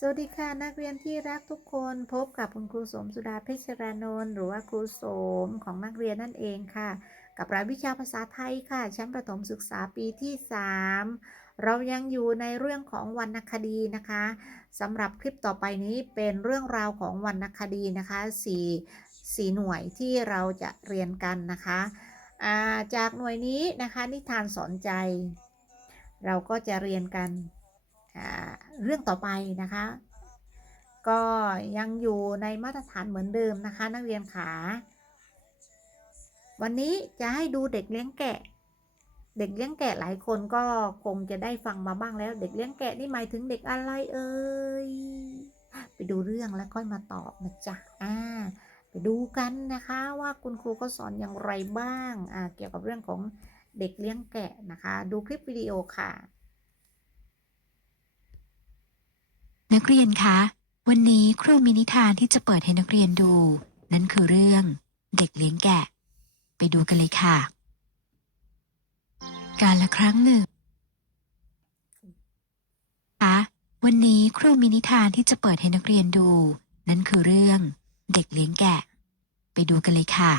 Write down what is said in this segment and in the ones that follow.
สวัสดีค่ะนักเรียนที่รักทุกคนพบกับคุณครูสมสุดาเพชรรานนท์หรือว่าครูสมของนักเรียนนั่นเองค่ะ กับรายวิชาภาษาไทยค่ะ ชั้นประถมศึกษาปีที่ 3 เรายังอยู่ในเรื่องของวรรณคดีนะคะสำหรับคลิปต่อไปนี้เป็นเรื่องราวของวรรณคดีนะคะ4 4หน่วยที่เราจะเรียนกันนะคะาจากหน่วยนี้นะคะนิทานสอนใจ เราก็จะเรียนกัน เรื่องต่อไปนะคะ ก็ยังอยู่ในมาตรฐานเหมือนเดิมนะคะ นักเรียนขาวันนี้จะให้ดูเด็กเลี้ยงแกะ เด็กเลี้ยงแกะหลายคนก็คงจะได้ฟังมาบ้างแล้ว เด็กเลี้ยงแกะนี่หมายถึงเด็กอะไรเอ่ยไปดูเรื่องแล้วค่อยมาตอบนะจ๊ะอ่าไปดูกันนะคะว่าคุณครูก็สอนอย่างไรบ้างอ่าเกี่ยวกับเรื่องของเด็กเลี้ยงแกะนะคะ ดูคลิปวิดีโอค่ะ นักเรียนคะ วันนี้ครูมีนิทานที่จะเปิดให้นักเรียนดู นั่นคือเรื่อง เด็กเลี้ยงแกะ ไปดูกันเลยค่ะ การละครั้งหนึ่งคะวันนี้ครูมีนิทานที่จะเปิดให้นักเรียนดู นั่นคือเรื่อง เด็กเลี้ยงแกะ ไปดูกันเลยค่ะ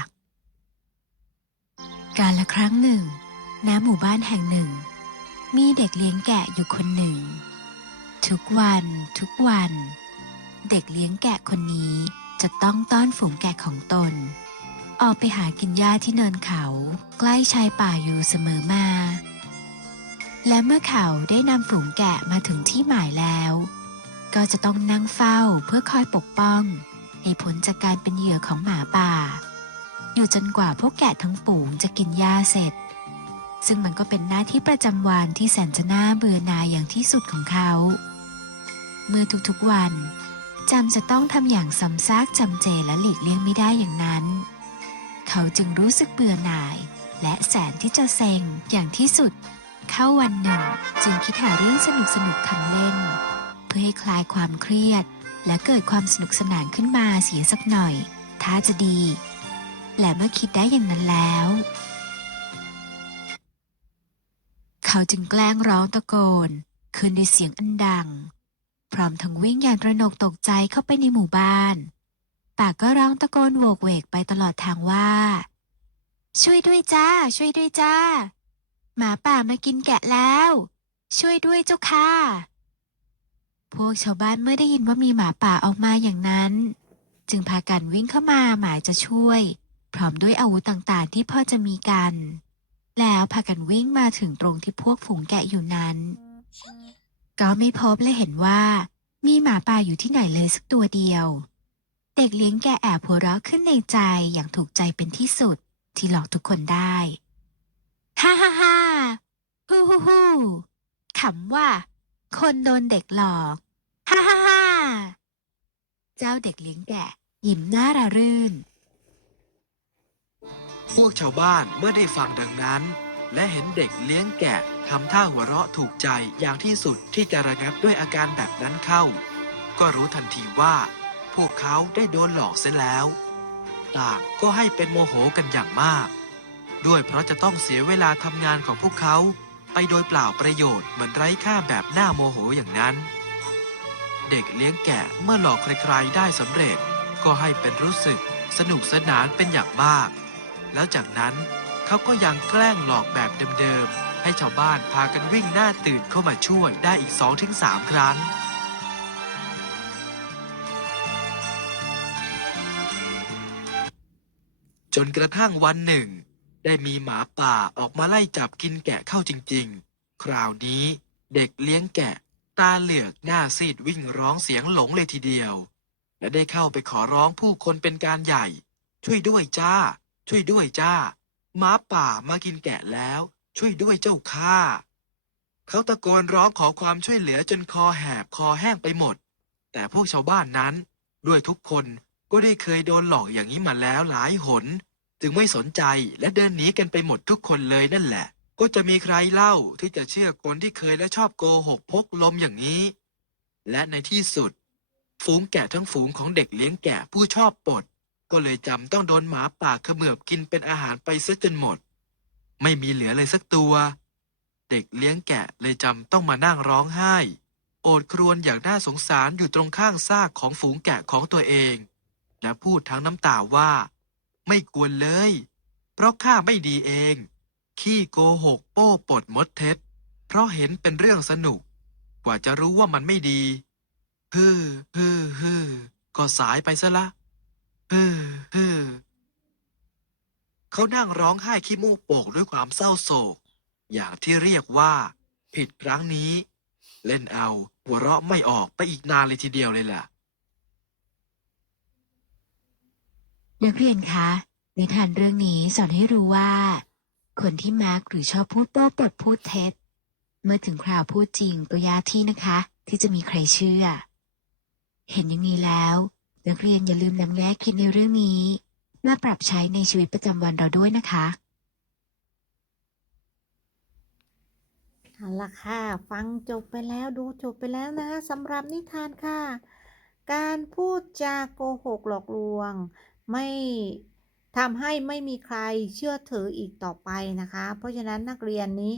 การละครั้งหนึ่งณหมู่บ้านแห่งหนึ่ง มีเด็กเลี้ยงแกะอยู่คนหนึ่ง ทุกวันทุกวัน เด็กเลี้ยงแกะคนนี้จะต้องต้อนฝูงแกะของตน ออกไปหากินหญ้าที่เนินเขาใกล้ชายป่าอยู่เสมอมา และเมื่อเขาได้นำฝูงแกะมาถึงที่หมายแล้ว ก็จะต้องนั่งเฝ้าเพื่อคอยปกป้อง ให้พ้นจากการเป็นเหยื่อของหมาป่า อยู่จนกว่าพวกแกะทั้งฝูงจะกินหญ้าเสร็จ ซึ่งมันก็เป็นหน้าที่ประจำวันที่แสนจะน่าเบื่อหน่ายอย่างที่สุดของเขา เมื่อทุกๆวันจำจะต้องทำอย่างซ้ำซากจำเจและหลีกเลี่ยงไม่ได้อย่างนั้น เขาจึงรู้สึกเบื่อหน่าย และแสนที่จะเซ็งอย่างที่สุด เข้าวันหนึ่ง จึงคิดหาเรื่องสนุกสนุกๆทำเล่น เพื่อให้คลายความเครียด และเกิดความสนุกสนานขึ้นมาเสียสักหน่อยถ้าจะดี และเมื่อคิดได้อย่างนั้นแล้ว เขาจึงแกล้งร้องตะโกนขึ้นด้วยเสียงอันดัง พร้อมทั้งวิ่งอย่างตระหนกตกใจเข้าไปในหมู่บ้าน ปากก็ร้องตะโกนโวกเวกไปตลอดทางว่า ช่วยด้วยจ้า ช่วยด้วยจ้า หมาป่ามากินแกะแล้ว ช่วยด้วยเจ้าค่ะ พวกชาวบ้านเมื่อได้ยินว่ามีหมาป่าออกมาอย่างนั้น จึงพากันวิ่งเข้ามาหมายจะช่วย พร้อมด้วยอาวุธต่างๆ ที่พ่อจะมีกัน แล้วพากันวิ่งมาถึงตรงที่พวกฝูงแกะอยู่นั้น ก็ไม่พบและเห็นว่า มีหมาป่าอยู่ที่ไหนเลยสักตัวเดียว เด็กเลี้ยงแกแอบหัวเราะขึ้นในใจอย่างถูกใจเป็นที่สุดที่หลอกทุกคนได้ฮ่าฮ่าฮ่าฮู้ฮู้ฮู้ขำว่า คนโดนเด็กหลอกฮ่าฮ่าฮ่าเจ้าเด็กเลี้ยงแกยิ้มหน้าระรื่น พวกชาวบ้านเมื่อได้ฟังดังนั้น และเห็นเด็กเลี้ยงแกะทำท่าหัวเราะถูกใจอย่างที่สุดที่จะระงับด้วยอาการแบบนั้นเข้า ก็รู้ทันทีว่า พวกเขาได้โดนหลอกเสียแล้ว ต่างก็ให้เป็นโมโหกันอย่างมาก ด้วยเพราะจะต้องเสียเวลาทำงานของพวกเขาไปโดยเปล่าประโยชน์เหมือนไร้ค่าแบบหน้าโมโหอย่างนั้น เด็กเลี้ยงแกะเมื่อหลอกใครๆได้สำเร็จ ก็ให้เป็นรู้สึกสนุกสนานเป็นอย่างมาก แล้วจากนั้น เขาก็ยังแกล้งหลอกแบบเดิมๆ ให้ชาวบ้านพากันวิ่งหน้าตื่นเข้ามาช่วยได้อีก 2-3 ครั้ง จนกระทั่งวันหนึ่ง ได้มีหมาป่าออกมาไล่จับกินแกะเข้าจริงๆ คราวนี้เด็กเลี้ยงแกะตาเหลือกหน้าซีดวิ่งร้องเสียงหลงเลยทีเดียว และได้เข้าไปขอร้องผู้คนเป็นการใหญ่ ช่วยด้วยจ้า ช่วยด้วยจ้า หมาป่ามากินแกะแล้ว ช่วยด้วยเจ้าข้าเขาตะโกนร้องขอความช่วยเหลือจนคอแหบคอแห้งไปหมด แต่พวกชาวบ้านนั้น ด้วยทุกคนก็ได้เคยโดนหลอกอย่างนี้มาแล้วหลายหน จึงไม่สนใจและเดินหนีกันไปหมดทุกคนเลยนั่นแหละ ก็จะมีใครเล่าที่จะเชื่อคนที่เคยและชอบโกหกพกลมอย่างนี้ และในที่สุด ฝูงแกะทั้งฝูงของเด็กเลี้ยงแกะผู้ชอบปด ก็เลยจำต้องโดนหมาป่าเขมือบกินเป็นอาหารไปซะจนหมด ไม่มีเหลือเลยสักตัว เด็กเลี้ยงแกะเลยจำต้องมานั่งร้องไห้ โอดครวญอย่างน่าสงสารอยู่ตรงข้างซากของฝูงแกะของตัวเอง และพูดทั้งน้ำตาว่า ไม่ควรเลย เพราะข้าไม่ดีเอง ขี้โกหกโป้ปดมดเท็จ เพราะเห็นเป็นเรื่องสนุก กว่าจะรู้ว่ามันไม่ดี ฮือฮือฮือก็สายไปซะละ อฮือเขานั่งร้องไห้ขี้มูกโป่งด้วยความเศร้าโศก อย่างที่เรียกว่า ผิดครั้งนี้ เล่นเอาหัวเราะไม่ออกไปอีกนานเลยทีเดียวเลยล่ะ นักเรียนคะนิทานเรื่องนี้สอนให้รู้ว่า คนที่มักหรือชอบพูดโป้ปดพูดเท็จ เมื่อถึงคราวพูดจริงก็ยากที่นะคะ ที่จะมีใครเชื่อ เห็นอย่างนี้แล้ว นักเรียนอย่าลืมนำแง่คิดในเรื่องนี้มาปรับใช้ในชีวิตประจำวันเราด้วยนะคะเอาละค่ะ ฟังจบไปแล้วดูจบไปแล้วนะคะสำหรับนิทานค่ะ การพูดจาโกหกหลอกลวง ไม่ทำให้ไม่มีใครเชื่อถืออีกต่อไปนะคะ เพราะฉะนั้นนักเรียนนี้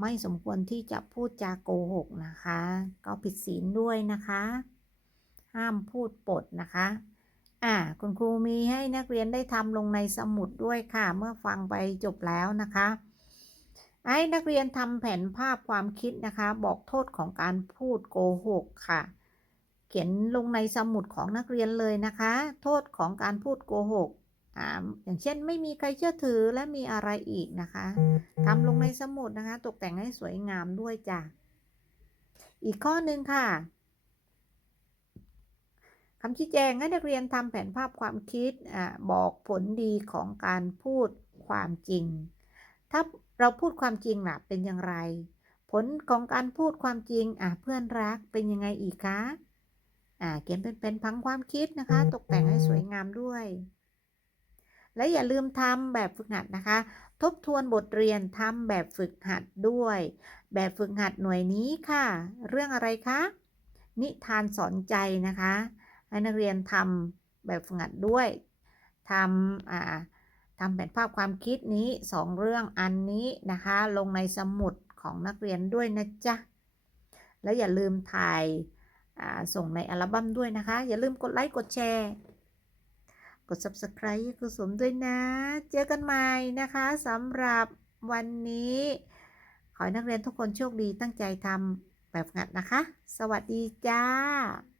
ไม่สมควรที่จะพูดจาโกหกนะคะ ก็ผิดศีลด้วยนะคะ ห้ามพูดปดนะคะอ่าคุณครูมีให้นักเรียนได้ทำลงในสมุดด้วยค่ะ เมื่อฟังไปจบแล้วนะคะให้นักเรียนทำแผนภาพความคิดนะคะ บอกโทษของการพูดโกหกค่ะ เขียนลงในสมุดของนักเรียนเลยนะคะ โทษของการพูดโกหกอ่าอย่างเช่นไม่มีใครเชื่อถือและมีอะไรอีกนะคะทำลงในสมุดนะคะ ตกแต่งให้สวยงามด้วยจ้ะอีกข้อหนึ่งค่ะ คำชี้แจงให้นักเรียนทำแผนภาพความคิดอ่าบอกผลดีของการพูดความจริง ถ้าเราพูดความจริงล่ะเป็นอย่างไร ผลของการพูดความจริงอะเพื่อนรักเป็นยังไงอีกคะอ่าเขียนเป็นเป็นพังความคิดนะคะ ตกแต่งให้สวยงามด้วย และอย่าลืมทำแบบฝึกหัดนะคะ ทบทวนบทเรียนทำแบบฝึกหัดด้วย แบบฝึกหัดหน่วยนี้ค่ะ เรื่องอะไรคะ นิทานสอนใจนะคะ ให้นักเรียนทำแบบฝึกหัดด้วยทำอ่าทำแผนภาพความคิดนี้สองเรื่องอันนี้นะคะ ลงในสมุดของนักเรียนด้วยนะจ๊ะ แล้วอย่าลืมถ่ายาส่งในอัลบั้มด้วยนะคะ อย่าลืมกดไลค์กดแชร์ กด subscribe ครูสมด้วยนะ เจอกันใหม่นะคะสำหรับวันนี้ ขอให้นักเรียนทุกคนโชคดีตั้งใจทำแบบฝึกหัดนะคะ สวัสดีจ้า